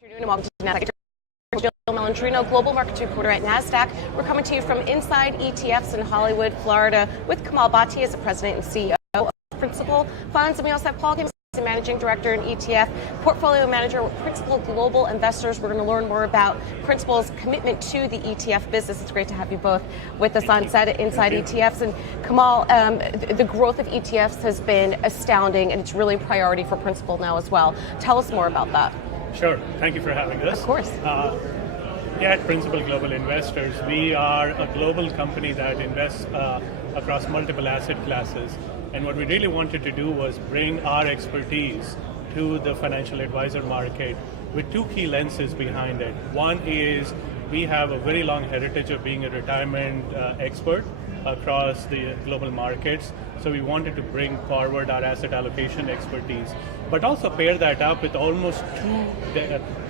Afternoon and welcome to Nasdaq. Malandrino, global markets reporter at Nasdaq. We're coming to you from Inside ETFs in Hollywood, Florida, with Kamal, Bhatia is the president and CEO of Principal Funds, and we also have Paul, managing director and ETF portfolio manager with Principal Global Investors. We're going to learn more about Principal's commitment to the ETF business. It's great to have you both with us on set at Inside ETFs. And Kamal, the growth of ETFs has been astounding, and it's really a priority for Principal now as well. Tell us more about that. Sure. Thank you for having us. Of course. At Principal Global Investors, we are a global company that invests across multiple asset classes. And what we really wanted to do was bring our expertise to the financial advisor market with two key lenses behind it. One is we have a very long heritage of being a retirement expert across the global markets. So we wanted to bring forward our asset allocation expertise, but also pair that up with almost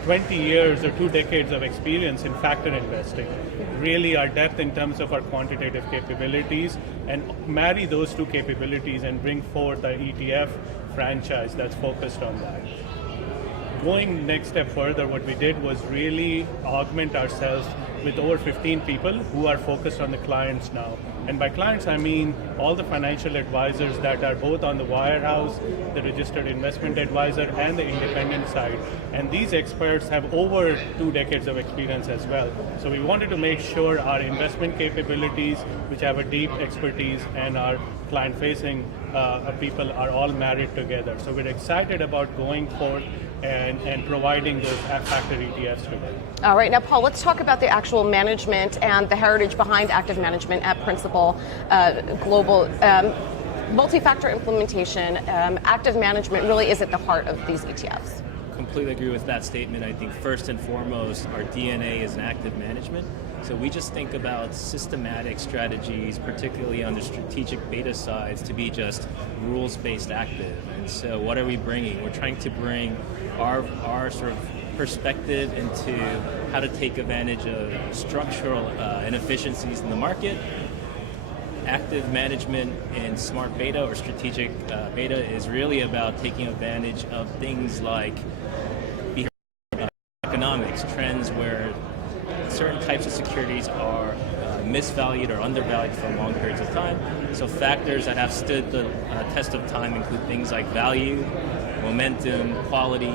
20 years or 2 decades of experience in factor investing. Really our depth in terms of our quantitative capabilities, and marry those two capabilities and bring forth the ETF franchise that's focused on that. Going next step further, what we did was really augment ourselves with over 15 people who are focused on the clients now. And by clients, I mean all the financial advisors that are both on the wirehouse, the registered investment advisor, and the independent side. And these experts have over 2 decades of experience as well. So we wanted to make sure our investment capabilities, which have a deep expertise, and our client-facing people are all married together. So we're excited about going forward and providing those factor ETFs together. All right, now Paul, let's talk about the actual management and the heritage behind active management at Principal Global. Multi-factor implementation, active management really is at the heart of these ETFs. Completely agree with that statement. I think first and foremost, our DNA is an active management. So we just think about systematic strategies, particularly on the strategic beta sides, to be just rules-based active. And so what are we bringing? We're trying to bring our sort of perspective into how to take advantage of structural inefficiencies in the market. Active management in smart beta or strategic beta is really about taking advantage of things like economics, trends where certain types of securities are misvalued or undervalued for long periods of time. So factors that have stood the test of time include things like value, momentum, quality.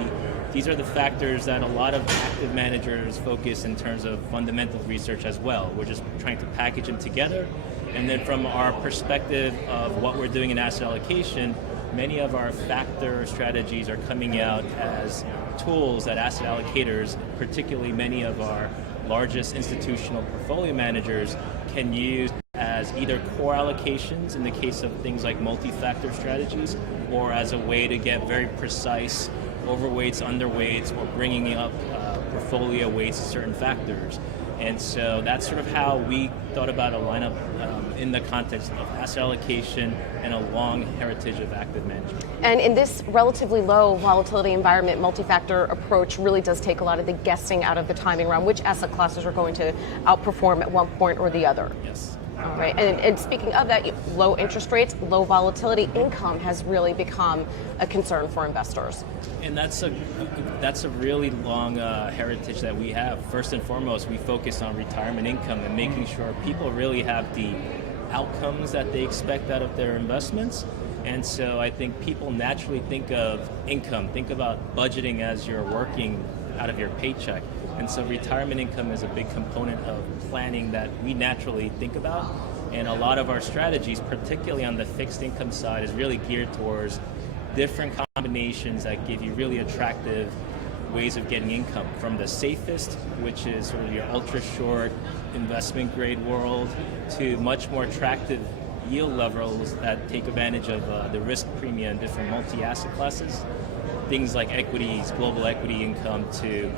These are the factors that a lot of active managers focus in terms of fundamental research as well. We're just trying to package them together. And then from our perspective of what we're doing in asset allocation, many of our factor strategies are coming out as tools that asset allocators, particularly many of our largest institutional portfolio managers, can use as either core allocations in the case of things like multi-factor strategies, or as a way to get very precise overweights, underweights, or bringing up portfolio weights to certain factors. And so that's sort of how we thought about a lineup in the context of asset allocation and a long heritage of active management. And in this relatively low volatility environment, multi-factor approach really does take a lot of the guessing out of the timing around which asset classes are going to outperform at one point or the other. Yes. All right, and speaking of that, low interest rates, low volatility, income has really become a concern for investors. And that's a really long heritage that we have. First and foremost, we focus on retirement income and making sure people really have the outcomes that they expect out of their investments. And so I think people naturally think of income, think about budgeting as you're working out of your paycheck. And so retirement income is a big component of planning that we naturally think about. And a lot of our strategies, particularly on the fixed income side, is really geared towards different combinations that give you really attractive ways of getting income, from the safest, which is sort of your ultra short investment grade world, to much more attractive yield levels that take advantage of the risk premium in different multi-asset classes. Things like equities, global equity income, to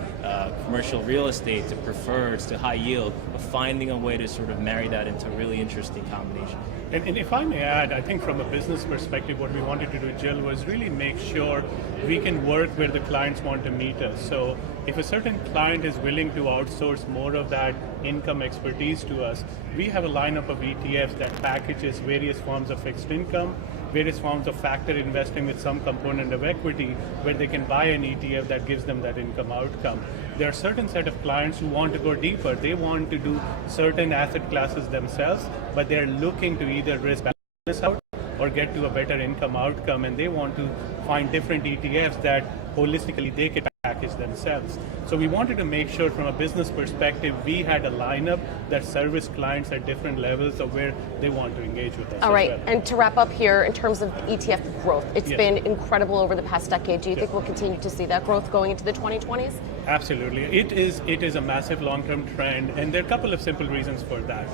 commercial real estate, to preferreds, to high yield, but finding a way to sort of marry that into a really interesting combination. And if I may add, I think from a business perspective, what we wanted to do, Jill, was really make sure we can work where the clients want to meet us. So if a certain client is willing to outsource more of that income expertise to us, we have a lineup of ETFs that packages various forms of fixed income, various forms of factor investing with some component of equity where they can buy an ETF that gives them that income outcome. There are certain set of clients who want to go deeper. They want to do certain asset classes themselves, but they're looking to either risk balance out or get to a better income outcome, and they want to find different ETFs that holistically they can package themselves. So we wanted to make sure from a business perspective, we had a lineup that serviced clients at different levels of where they want to engage with us. All right, well. and to wrap up here, in terms of ETF growth, it's Yes. been incredible over the past decade. Do you think we'll continue to see that growth going into the 2020s? Absolutely. It is a massive long-term trend, and there are a couple of simple reasons for that.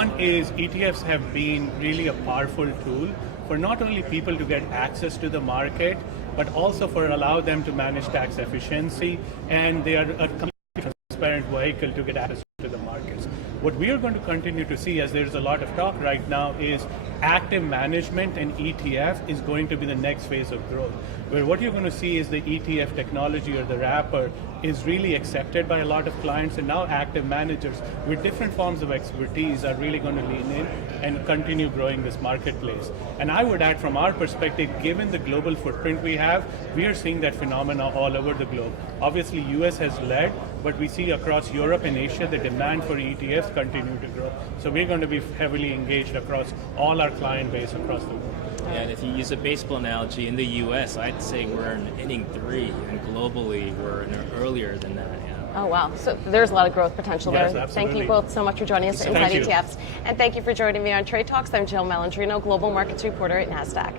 One is ETFs have been really a powerful tool for not only people to get access to the market, but also for allow them to manage tax efficiency, and they are a completely transparent vehicle to get access to the markets. What we are going to continue to see, as there's a lot of talk right now, is active management, and ETF is going to be the next phase of growth, where what you're going to see is the ETF technology or the wrapper is really accepted by a lot of clients, and now active managers with different forms of expertise are really going to lean in and continue growing this marketplace. And I would add, from our perspective, given the global footprint we have, we are seeing that phenomena all over the globe. Obviously, US has led, but we see across Europe and Asia the demand for ETFs continue to grow. So we're going to be heavily engaged across all our client base across the world. And if you use a baseball analogy, in the U.S., I'd say we're in inning 3, and globally we're earlier than that. Yeah. Oh, wow. So there's a lot of growth potential Yes, there. absolutely. Thank you both so much for joining us at Thank Inside you. ETFs. And thank you for joining me on Trade Talks. I'm Jill Malandrino, Global Markets Reporter at Nasdaq.